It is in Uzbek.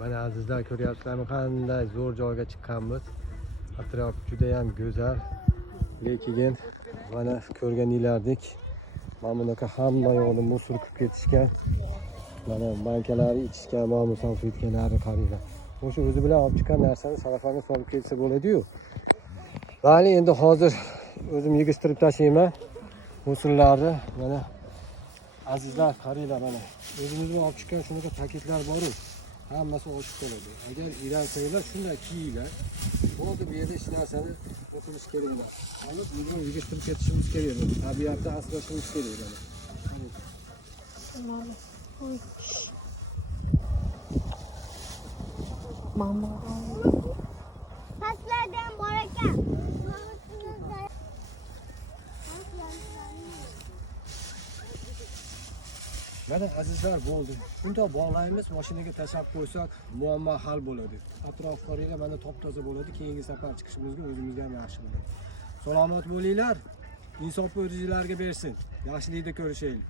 Mana azizlar, ko'ryapsizlarmi qanday zo'r joyga chiqqanmiz. Atrof juda ham go'zal. Lekin mana ko'rganinglardek mana bunaqa hamma yo'lni musor qilib ketishgan. Mana bankalari ichishgan, mana salfetkalarni qaranglar. O'sha o'zi bilan olib chiqqan narsani salafaga solib ketsa bo'ladi-yu. Vali endi hozir o'zim yig'ishtirib tashlayman musorlarni. Mana azizlar, qaranglar mana. O'zimizning olib chiqqan shunaqa paketlar bor-ku. Hammasi ochiq qoladi. Agar iransanglar shunday kiyinglar. Bo'ldi, bu yerda hech narsani o'tirish kerak emas. Olib, buni yig'ishtirib ketishimiz kerak. Tabiatni asrashimiz kerak mana. Mama. Paslardan bor ekan. Mana azizlar, bo'ldi. Shunday bog'laymiz, mashinaga tashab qo'ysak, muammo hal bo'ladi. Atrof qaranglar, mana top-toza bo'ladi. Keyingi safar chiqishimizga o'zimizga ham yaxshi bo'ladi. Salomat bo'linglar. Insof o'zingizlarga bersin. Yaxshilikda ko'rishaylik.